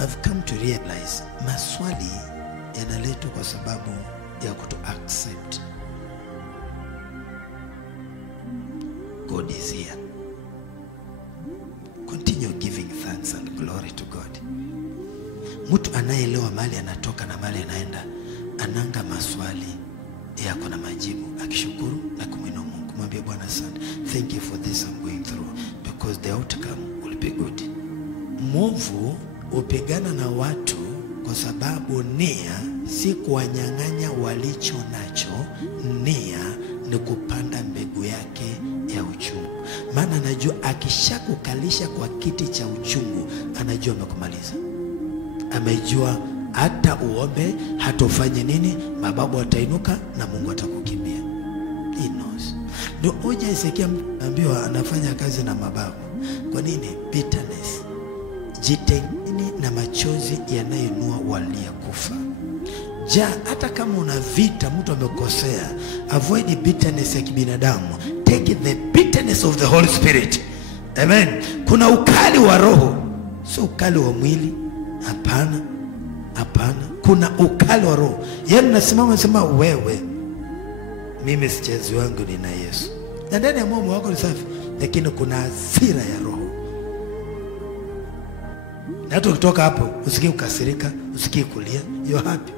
I've come to realize maswali yanaletwa kwa sababu ya kuto accept God is here. Continue giving thanks and glory to God. Mtu anayeelewa mali anatoka na mali anaenda, ananga maswali yako na majibu, akishukuru na kumwinua Mungu, mwambie Bwana asante, thank you for this I'm going through, because the outcome will be good. Mwovu upigana na watu kwa sababu nia si kuwanyang'anya walicho nacho, nia ni kupanda mbegu yake ya uchungu. Maana anajua akishakukalisha kwa kiti cha uchungu, anajua amekumaliza. Amejua hata uombe, hata ufanye nini, mababu watainuka na Mungu atakukimbia. He knows. Ndio hoja Hezekia ambiwa anafanya kazi na mababu. Kwa nini? Bitterness. Jitengeni na machozi yanayoinua waliokufa. Hata kama una vita, mtu amekosea, avoid bitterness ya kibinadamu. Take the bitterness of the Holy Spirit. Amen. Kuna ukali wa roho, sio ukali wa mwili. Hapana. Hapana. Kuna ukali wa roho. Yeye anasimama sema, wewe, mimi sichezi wangu ni na Yesu. Na ndani ya moyo wako ni safi, lakini kuna hasira ya roho. Na hata ukitoka hapo usikie ukasirika, usikie kulia, you're happy.